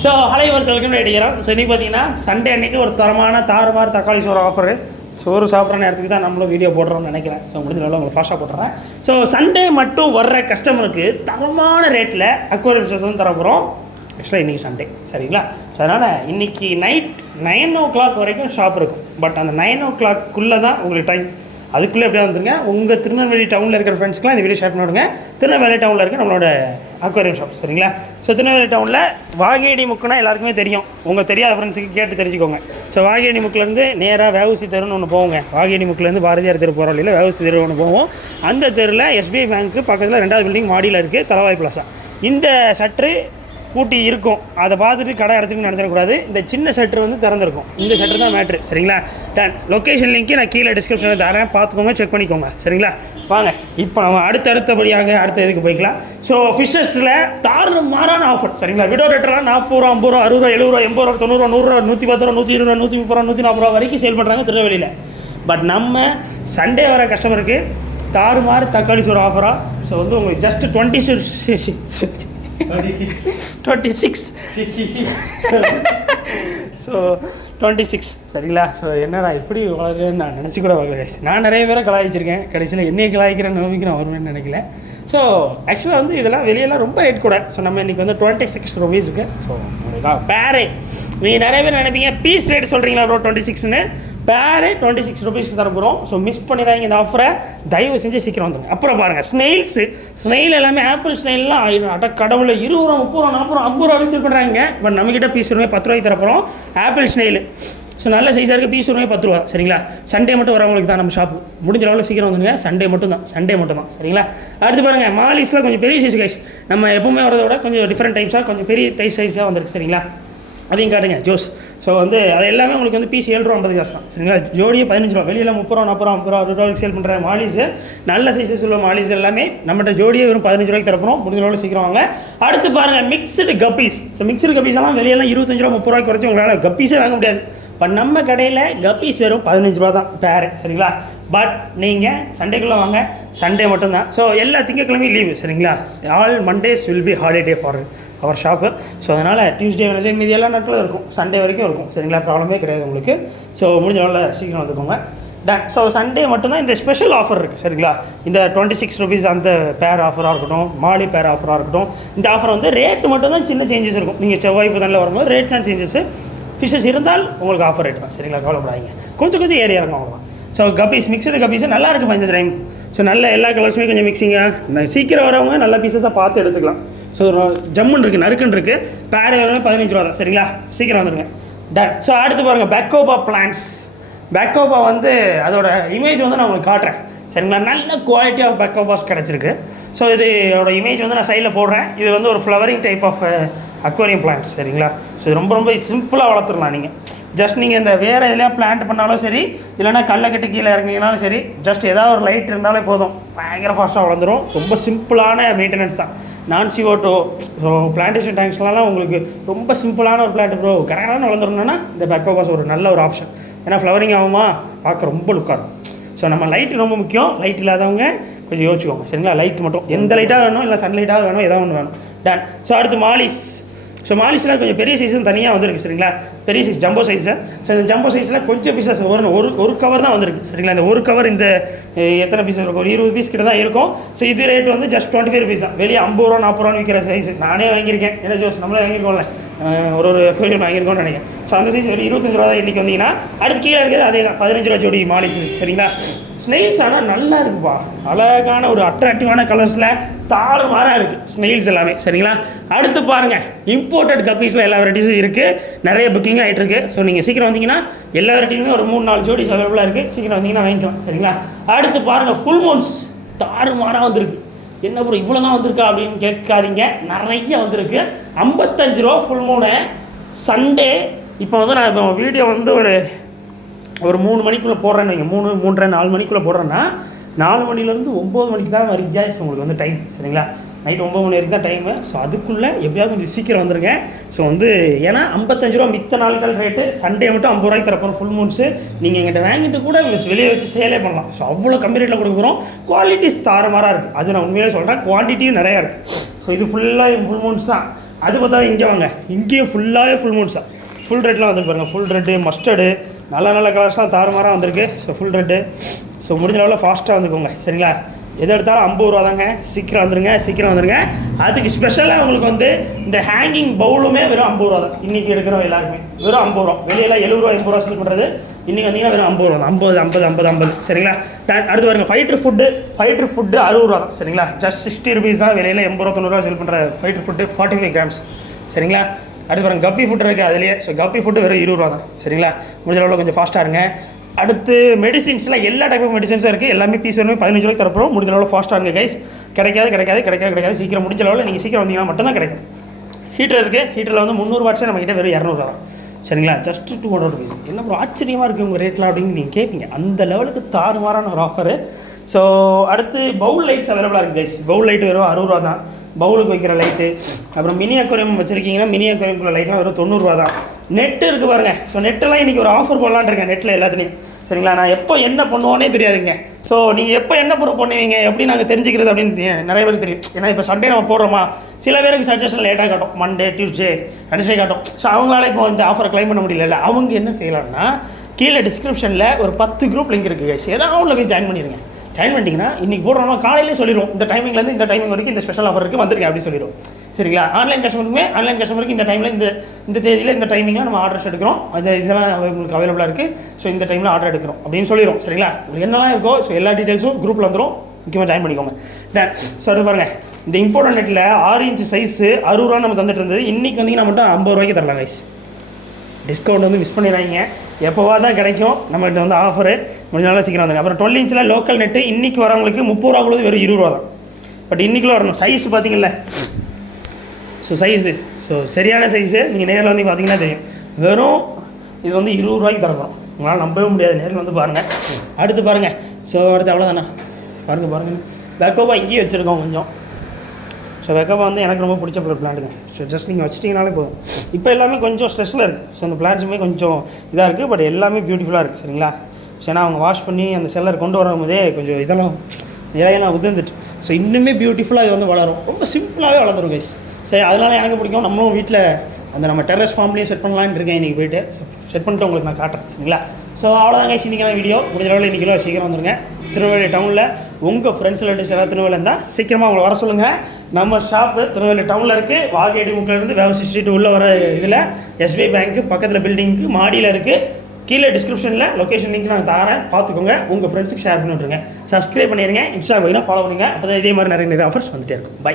So ஹலை ஒரு welcome அடிக்கிறோம். ஸோ இன்றைக்கி பார்த்தீங்கன்னா சண்டே அன்றைக்கி ஒரு தரமான தாறுமாறு தக்காளி சோறு ஆஃபரு. சோறு சாப்பிட்ற நேரத்துக்கு தான் நம்மளும் வீடியோ போடுறோம்னு நினைக்கிறேன். ஸோ முடிஞ்ச அளவு உங்களுக்கு ஃபாஸ்ட்டாக போட்டுறேன். ஸோ சண்டே மட்டும் வர்ற கஸ்டமருக்கு தரமான ரேட்டில் அக்வாரியம் ஃபிஷஸ் வந்து தர போகிறோம். ஆக்சுவலாக இன்றைக்கி சண்டே சரிங்களா. ஸோ அதனால் இன்றைக்கி நைட் 9 o'clock வரைக்கும் ஷாப் இருக்கும். பட் அந்த 9 o'clock தான் உங்களுக்கு டைம். அதுக்குள்ளே எப்படியா வந்துருங்க. உங்கள் திருநெல்வேலி டவுனில் இருக்கிற ஃப்ரெண்ட்ஸ்க்குலாம் இந்த வீடியோ ஷேர் பண்ணிவிடுங்க. திருநெல்வேலி டவுனில் இருக்க நம்மளோட அக்வாரியம் ஷாப் சரிங்களா. ஸோ திருநெல்வேலி டவுனில் வாகேடி முக்குனா எல்லாருக்குமே தெரியும். உங்கள் தெரியாத ஃப்ரெண்ட்ஸுக்கு கேட்டு தெரிஞ்சுக்கோங்க. ஸோ வாகேடி முக்கிலேருந்து நேராக வேவுசி தெருன்னு ஒன்று போவோங்க. வாகேடி முக்கிலேருந்து பாரதியார் தெரு போகிற வழியில் வேவுசி தெரு ஒன்று போவோம். அந்த தெருவில் எஸ்பிஐ பேங்க்கு பக்கத்தில் 2வது பில்டிங் மாடியில் இருக்குது, தலவாய் பிளாசா. இந்த ஷட்ரு பூட்டி இருக்கும். அதை பார்த்துட்டு கடை அடைச்சிக்கணும்னு நினச்சிடக்கூடாது. இந்த சின்ன ஷட்டர் வந்து திறந்துருக்கும். இந்த ஷட்டர் தான் மேட்ரு சரிங்களா. டன் லொக்கேஷன் லிங்க்கு நான் கீழே டிஸ்கிரிப்ஷனில் தரேன், பார்த்துக்கோங்க, செக் பண்ணிக்கோங்க சரிங்களா. வாங்க இப்போ நம்ம அடுத்தபடியாக அடுத்த இதுக்கு போய்க்கலாம். ஸோ ஃபிஷஸில் தாறுமாறான ஆஃபர் சரிங்களா. விடோ ரேட்டெல்லாம் 40 ரூபா, 50 ரூபா, 60 ரூபா, 70 ரூபா, 80 ரூபா, 90 ரூபா, 100 ரூபா, 110 ரூபா, 120 ரூபா, 130 ரூபா, 140 ரூபா வரைக்கும் சேல் பண்ணுறாங்க திருநெல்வேலியில். பட் நம்ம சண்டே வர கஸ்டமருக்கு தாறுமாறு தக்காளி சோறு ஆஃபராக. ஸோ வந்து உங்களுக்கு ஜஸ்ட் 26 ஸோ 26 சரிங்களா. ஸோ என்னடா இப்படி வளருன்னு நான் நினச்சி கூட வளர. நான் நிறைய பேரை கலாய்ச்சிருக்கேன். கடைசியில் என்னையை கலாய்க்கிறேன் நோவிக்கு நான் வருவேன்னு நினைக்கல. ஸோ ஆக்சுவலாக வந்து இதெல்லாம் வெளியெல்லாம் ரொம்ப ரேட் கூட. ஸோ நம்ம இன்றைக்கி வந்து 26 rupeesக்கு. ஸோ பேரே நீங்கள் நிறைய பேர் நினைப்பீங்க பீஸ் ரேட் சொல்கிறீங்களா ப்ரோ 26ன்னு. பேரே 26 rupeesக்கு தரப்போகிறோம். ஸோ மிஸ் பண்ணிடாங்க இந்த ஆஃபரை. தயவு செஞ்சு சீக்கிரம் வந்துடுங்க. அப்புறம் பாருங்கள் ஸ்னெயில் எல்லாமே ஆப்பிள் ஸ்னெயில்லாம் அட கடவுளை 20 ரூபா, 30 ரூபா, 40 ரூபா, 50 ரூபா சேல் பண்ணுறாங்க. பட் நம்மக்கிட்ட பீஸ் ரூபாய் 10 ரூபாய்க்கு தரப்போகிறோம் ஆப்பிள் ஸ்னெயில். ஸோ நல்ல சைஸாக இருக்குது. பீஸ் ரூபாய் 10 ரூபா சரிங்களா. சண்டே மட்டும் வரவங்களுக்கு தான் நம்ம ஷாப்பு. முடிஞ்ச அளவில் சீக்கிரம் வந்துடுங்க. சண்டே மட்டும் தான் சரிங்களா. அடுத்து பாருங்கள் மாலிஸில் கொஞ்சம் பெரிய சைஸ் கைஸ். நம்ம எப்பவுமே வரதை விட கொஞ்சம் டிஃப்ரெண்ட் டைப்ஸாக கொஞ்சம் பெரிய சைஸாக வந்துருக்கு சரிங்களா. அதையும் காட்டுங்க ஜோஸ். ஸோ வந்து அது எல்லாமே உங்களுக்கு வந்து பீஸ் 7 ரூபா 50 காசு தான் சரிங்களா. ஜோடியே 15 ரூபா. வெளியில் 30 ரூபா, 40 ரூபா, 50 ரூபா, 60 ரூபாய்க்கு சேல் பண்ணுற மாலிஸு நல்ல சைஸஸ் உள்ள மாலிஸ் எல்லாமே நம்மகிட்ட ஜோடியே வெறும் 15 ரூபாய்க்கு தரப்போம். முடிஞ்ச அளவு சீக்கிரம் வாங்க. அடுத்து பாருங்கள் mixed guppies. So mixed guppies எல்லாம் வெளியெல்லாம் 25 ரூபா 30 ரூபாய்க்கு குறைச்சி உங்களால் கப்பீஸே வாங்க முடியாது. பட் நம்ம கடையில் கப்பீஸ் வெறும் 15 ரூபா தான் பேர் சரிங்களா. பட் நீங்கள் சண்டேக்குள்ளே வாங்க. சண்டே மட்டும்தான். ஸோ எல்லா திங்கக்கிழமையும் லீவு சரிங்களா. All Mondays will be holiday for our shop. So அதனால் டியூஸ்டே வெனஸ்டே மீதி எல்லா நாட்களும் இருக்கும். சண்டே வரைக்கும் இருக்கும் சரிங்களா. ப்ராப்ளமே கிடையாது உங்களுக்கு. ஸோ முடிஞ்ச நாளில் சீக்கிரம் வந்துக்கோங்க. டன். ஸோ சண்டே மட்டும்தான் இந்த ஸ்பெஷல் ஆஃபர் இருக்குது சரிங்களா. இந்த 26 rupees அந்த பேர் ஆஃபராக இருக்கட்டும், மாலி பேர் ஆஃபராக இருக்கட்டும். இந்த ஆஃபர் வந்து ரேட்டு மட்டும்தான் சின்ன சேஞ்சஸ் இருக்கும். நீங்கள் செவ்வாய் புதனில் வரும்போது ரேட்ஸ் அண்ட் சேஞ்சஸ் ஃபிஷஸ் இருந்தால் உங்களுக்கு ஆஃபர் ரேட் தான் சரிங்களா. கவலைப்படாதீங்க. கொஞ்சம் ஏரியா இருக்கும் அவ்வளோதான். ஸோ கப்பீஸ் மிக்சடு கப்பீஸு நல்லா இருக்குப்பா இந்த டைம். ஸோ நல்ல எல்லா கலர்ஸுமே கொஞ்சம் மிக்சிங்காக சீக்கிரம் வரவங்க நல்ல பீஸஸாக பார்த்து எடுத்துக்கலாம். ஸோ ஜம்முன்னு இருக்குது, நறுக்குன்னு இருக்குது. பேர் வேணும்னா 15 ரூபா தான் சரிங்களா. சீக்கிரம் வந்துடுங்க. டன். ஸோ அடுத்து பாருங்கள் பேக்கோபா பிளான்ட்ஸ். பேக்கோபா வந்து அதோட இமேஜ் வந்து நான் உங்களுக்கு காட்டுறேன் சரிங்களா. நல்ல குவாலிட்டி ஆஃப் பேக்கோபாஸ் கிடச்சிருக்கு. ஸோ இதோட இமேஜ் வந்து நான் சைடில் போடுறேன். இது வந்து ஒரு flowering type of aquarium plants சரிங்களா. ஸோ இது ரொம்ப சிம்பிளாக வளர்த்துடலாம். நீங்கள் ஜஸ்ட் நீங்கள் இந்த வேறு எதுலையா பிளான்ட் பண்ணாலும் சரி, இல்லைனா கல்லை கட்டி கீழே இறங்கினாலும் சரி, ஜஸ்ட் ஏதாவது ஒரு லைட் இருந்தாலே போதும், பயங்கர ஃபாஸ்ட்டாக வளர்ந்துடும். ரொம்ப சிம்பிளான மெயின்டெனன்ஸ் தான். நான் CO2 ஸோ பிளான்டேஷன் டேங்க்ஸ்லாம் உங்களுக்கு ரொம்ப சிம்பிளான ஒரு பிளான்ட் ப்ரோ கரெக்டான வளர்ந்துடணுன்னா இந்த பேக்கோபாஸ் ஒரு நல்ல ஒரு ஆப்ஷன். ஏன்னா ஃப்ளவரிங் ஆகுமா, பார்க்க ரொம்ப லுக்காக இருக்கும். ஸோ நம்ம லைட்டு ரொம்ப முக்கியம். லைட் இல்லாதவங்க கொஞ்சம் யோசிச்சுக்கோங்க சரிங்களா. லைட் மட்டும் எந்த லைட்டாக வேணும், இல்லை சன்லைட்டாக வேணும், ஏதாவது ஒன்று வேணும். டன். ஸோ அடுத்து மாலிஸ். ஸோ மாலிஸில் கொஞ்சம் பெரிய சைஸும் தனியாக வந்துருக்கு சரிங்களா. பெரிய சைஸ் ஜம்போ சைஸு. ஸோ இந்த ஜம்போ சைஸில் கொஞ்சம் பீஸஸ் ஒரு கவர் தான் வந்துருக்கு சரிங்களா. இந்த ஒரு கவர் இந்த எத்தனை பீஸ் இருக்கும், ஒரு 20 பீஸ் கிட்ட தான் இருக்கும். ஸோ இது ரேட் வந்து ஜஸ்ட் 25 rupees தான். வெளியே 50 ரூபா 40 ரூபான்னு விற்கிற சைஸ் நானே வாங்கியிருக்கேன். ஏன்னா ஜோஸ் நம்மளே வாங்கியிருக்கோம்ல, ஒரு அக்வாரியம் வாங்கியிருக்கோம்னு நினைக்கிறேன். ஸோ அந்த சைஸ் ஒரு 25 ரூபா தான் இன்றைக்கி வந்தீங்கன்னா. அடுத்து கீழே இருக்கிறது அதே தான் 15 ரூபா ஜோடி மாலிஸ் சரிங்களா. ஸ்னெயில்ஸ் ஆனால் நல்லா இருக்குப்பா. அழகான ஒரு அட்ராக்டிவான கலர்ஸில் தாறுமாறாக இருக்குது ஸ்னெயில்ஸ் எல்லாமே சரிங்களா. அடுத்து பாருங்கள் இம்போர்ட்டட் கப்பீஸில் எல்லா வெரைட்டிஸும் இருக்குது. நிறைய புக்கிங் ஆகிட்டு இருக்கு. ஸோ நீங்கள் சீக்கிரம் வந்தீங்கன்னா எல்லா வெரைட்டியுமே ஒரு 3-4 ஜோடிஸ் அவைலபிளாக இருக்குது. சீக்கிரம் வந்தீங்கன்னா வாங்கிக்கலாம் சரிங்களா. அடுத்து பாருங்கள் ஃபுல் மூன்ஸ் தாறுமாறாக வந்திருக்கு. என்ன ப்ரோ இவ்வளோ தான் வந்திருக்கா அப்படின்னு கேட்காதீங்க. நிறைய வந்திருக்கு. 55 ரூபா ஃபுல் மூணு சண்டே. இப்போ வந்து நான் இப்போ வீடியோ வந்து ஒரு 3 மணிக்குள்ளே போடுறேன்னு வைங்க. 3, 3:30, 4 மணிக்குள்ளே போடுறேன்னா 4 மணிலேருந்து 9 மணிக்கு தான் வரைக்கும் உங்களுக்கு வந்து டைம் சரிங்களா. நைட் 9 மணி வரைக்கும் தான் டைமு. ஸோ அதுக்குள்ளே எப்படியாவது கொஞ்சம் சீக்கிரம் வந்துருங்க. ஸோ வந்து ஏன்னா 55 ரூபா மித்த நாட்கள் ரேட்டு. சண்டே மட்டும் 50 ரூபாய்க்கு தரப்போம் ஃபுல் மூன்ஸு. நீங்கள் எங்கிட்ட வாங்கிட்டு கூட வெளியே வச்சு சேலே பண்ணலாம். ஸோ அவ்வளோ கம்மி ரேட்டில் கொடுக்க போகிறோம். குவாலிட்டிஸ் தாறுமாறாக இருக்குது. அது நான் உண்மையிலே சொல்கிறேன். குவான்டிட்டியும் நிறையா இருக்குது. ஸோ இது ஃபுல்லாக ஃபுல் மூன்ஸ் தான். அது பார்த்தா இங்கே வாங்க, இங்கேயும் ஃபுல்லாகவே ஃபுல் மூட்ஸா, ஃபுல் ரெட்லாம் வந்து பாருங்கள், ஃபுல் ரெட்டு மஸ்டர்டு நல்ல நல்ல கலர்ஸ்லாம் தாறுமாறாக வந்திருக்கு. So full red. ஸோ முடிஞ்ச அளவில் ஃபாஸ்ட்டாக வந்துக்கோங்க சரிங்களா. எது எடுத்தாலும் 50 ரூபா தாங்க. சீக்கிரம் வந்துருங்க. அதுக்கு ஸ்பெஷலாக உங்களுக்கு வந்து இந்த ஹேங்கிங் பவுலுமே வெறும் 50 ரூபா தான். இன்றைக்கி எடுக்கிறோம் எல்லாருமே வெறும் 50 ரூபா. வெளியில் 70 ரூபா 80 ரூபா ஸ்பெண்ட் பண்ணுறது, இன்றைக்கி வந்தீங்கன்னா வெறும் 50 ரூபா தான். 50 சரிங்களா. அடுத்து பாருங்கள், ஃபைட்ரு ஃபுட்டு 60 ரூபா தான் சரிங்களா. ஜஸ்ட் 60 ருபீஸ் தான். வெளியில் 80 ரூபா 90 ரூபா செல் பண்ணுற ஃபைட்ரு ஃபுட்டு 45 கிராம்ஸ் சரிங்களா. அடுத்து பாருங்கள், கப்பி ஃபுட்டு இருக்குது அதுலேயே. ஸோ கப்பி ஃபுட்டு வெறும் 20 ரூபா தான் சரிங்களா. முடிஞ்ச அளவில் கொஞ்சம் ஃபாஸ்ட்டாக இருங்க. அடுத்து மெடிசின்ஸில் எல்லா டைப் ஆஃப் மெடிசன்ஸும் இருக்குது. எல்லாமே பீஸ் வேணுமே 15 ரூபாய்க்கு தரப்போம். முடிஞ்ச அளவில் ஃபாஸ்ட்டாக இருங்க கைஸ். கிடைக்காது. சீக்கிரம் முடிஞ்ச அளவில் நீங்கள் சீக்கிரம் வந்தீங்கன்னா மட்டும்தான் கிடைக்கும். ஹீட்டர் இருக்குது. ஹீட்டரில் வந்து 300 வாட்ஸே நம்மகிட்ட வெறும் 200 தான் சரிங்களா. Just 200 rupees. என்ன ஒரு ஆச்சரியமாக இருக்குது உங்கள் ரேட்டில் அப்படின்னு நீங்கள் கேட்பீங்க. அந்த லெவலுக்கு தாறுமாறான ஒரு ஆஃபரு. ஸோ அடுத்து பவுல் லைட்ஸ் அவைலபிளாக இருக்குது கைஸ். பவுல் லைட்டு வெறும் 60 ரூபா தான். பவுலுக்கு வைக்கிற லைட்டு. அப்புறம் மினி அக்வேரியம் வச்சுருக்கீங்கன்னா மினி அக்வேரியம்குள்ள லைட்லாம் வெறும் 90 ரூபா தான். நெட்டு இருக்குது பாருங்கள். ஸோ நெட்டெல்லாம் இன்றைக்கி ஒரு ஆஃபர் போடலான்னு இருக்கேன் நெட்டில் எல்லாத்துலேயும் சரிங்களா. நான் எப்போ என்ன பண்ணுவோன்னே தெரியாதுங்க. ஸோ நீங்கள் எப்போ என்ன பண்ணுவீங்க எப்படி நாங்கள் தெரிஞ்சுக்கிறது அப்படின்னு நிறைய பேருக்கு தெரியும். ஏன்னா இப்போ சண்டே நம்ம போடுறோமா, சில பேருக்கு சஜஷன் லேட்டாக காட்டும், மண்டே டியூஸ்டே வெட்னஸ்டே காட்டும். ஸோ அவங்களால இப்போ இந்த ஆஃபரை கிளைம் பண்ண முடியல. அவங்க என்ன செய்யலாம்னா, கீழே டிஸ்கிரிப்ஷனில் ஒரு 10 குரூப் லிங்க் இருக்குது கைஸ். ஏதாவது ஒன்று போய் ஜாயின் பண்ணிடுங்க. ஜாயின் பண்ணிட்டீங்கன்னா இன்றைக்கி போடுறோம்னா காலையிலே சொல்லிடுவோம், இந்த டைமிங்லேருந்து இந்த டைமிங் வரைக்கும் இந்த ஸ்பெஷல் ஆஃபர் இருக்குது வந்துருக்கேன் அப்படின்னு சொல்லிடுவோம் சரிங்களா. ஆன்லைன் கஸ்டமருக்கு இந்த டைமில் இந்த தேதியில் இந்த டைமிங்கில் நம்ம ஆர்டர்ஸ் எடுக்கிறோம். அது இதெல்லாம் உங்களுக்கு அவைலபிளாக இருக்குது. ஸோ இந்த டைமில் ஆர்டர் எடுக்கிறோம் அப்படின்னு சொல்லிடுவோம் சரிங்களா. உங்களுக்கு என்னெல்லாம் இருக்கோ ஸோ எல்லா டீட்டெயில்ஸும் குரூப்பில் வந்துடும். முக்கியமாக ஜாயின் பண்ணிக்கோங்க. ஸோ அது பாருங்கள், இந்த இம்போர்ட் நெட்டில் 6 இன்ச் சைஸு 60 ரூபா நம்ம தந்துட்டு இருந்தது. இன்றைக்கி வந்தீங்கன்னா மட்டும் 50 ரூபாய்க்கு தரலாம் கைஸ். டிஸ்கவுண்ட் வந்து மிஸ் பண்ணிடுறாங்க. எப்போவா தான் கிடைக்கும் நம்மகிட்ட வந்து ஆஃபரு. முடிஞ்ச நாளாக சீக்கிரம் வந்துங்க. அப்புறம் 12 இன்ச்சில் லோக்கல் நெட்டு இன்றைக்கி வரவங்களுக்கு 30 ரூபா கொடுத்து வெறும் 20 ரூபா தான். பட் இன்றைக்குள்ள வரணும். சைஸ் பார்த்தீங்கல்ல, ஸோ சைஸு சரியான சைஸு நீங்கள் நேரில் வந்து பார்த்தீங்கன்னா தெரியும். வெறும் இது வந்து 20 ரூபாய்க்கு தரணும். உங்களால் நம்பவே முடியாது. நேரில் வந்து பாருங்கள். அடுத்து பாருங்கள். ஸோ அடுத்து அவ்வளோதானே. பாருங்கள் பேக்கோவா இங்கேயே வச்சுருக்கோம் கொஞ்சம். ஸோ வெக்கோவா வந்து எனக்கு ரொம்ப பிடிச்ச பிளான்ட்டுங்க. ஸோ ஜஸ்ட் நீங்கள் வச்சிட்டிங்கனாலே போதும். இப்போ எல்லாமே கொஞ்சம் ஸ்ட்ரெஸ்ஸில் இருக்குது. ஸோ அந்த பிளான்ஸுமே கொஞ்சம் இதாக இருக்குது. பட் எல்லாமே பியூட்டிஃபுல்லாக இருக்குது சரிங்களா. ஸோ ஏன்னா அவங்க வாஷ் பண்ணி அந்த செல்லர் கொண்டு வரும்போதே கொஞ்சம் இதெல்லாம் இலையெல்லாம் உதிர்ந்துட்டு ஸோ இன்னுமே பியூட்டிஃபுல்லாக இது வந்து வளரும். ரொம்ப சிம்பிளாகவே வளர்ந்துரும் கைஸ். சரி, அதனால் எனக்கு பிடிக்கும். நம்மளும் வீட்டில் அந்த நம்ம டெரஸ் ஃபார்ம்லேயும் செட் பண்ணலான்னு இருக்கேன். இன்றைக்கி போய்ட்டு செட் பண்ணிட்டு உங்களுக்கு நான் காட்டுறேன் சரிங்களா. ஸோ அவ்வளோதான் கைஸ் இன்றைக்கான வீடியோ. முடிஞ்ச அளவில் இன்றைக்கி சீக்கிரம் வந்துருங்க. திருநெல்வேலி டவுனில் உங்கள் ஃப்ரெண்ட்ஸ் ரிலேட்டிவ்ஸ் யாராவது திருநெல்வேலி இருந்தால் சீக்கிரமாக உங்களை வர சொல்லுங்கள். நம்ம ஷாப்பு திருநெல்வேலி டவுனில் இருக்குது. வாகேடி முக்கிலேருந்து வேவசி ஸ்ட்ரீட் உள்ளே வர இதில் SBI பேங்க்கு பக்கத்தில் பில்டிங்க்கு மாடியில் இருக்குது. கீழே டிஸ்கிரிப்ஷனில் லொக்கேஷன் லிங்க் நான் தரேன், பார்த்துக்கோங்க. உங்கள் ஃப்ரெண்ட்ஸுக்கு ஷேர் பண்ணி விட்ருங்க. சப்ஸ்கிரைப் பண்ணிடுங்க. இன்ஸ்டாகிராம் ஃபாலோ பண்ணுங்கள். அப்போ தான் இதே மாதிரி நிறைய ஆஃபர்ஸ் வந்துகிட்டே இருக்கும். பை.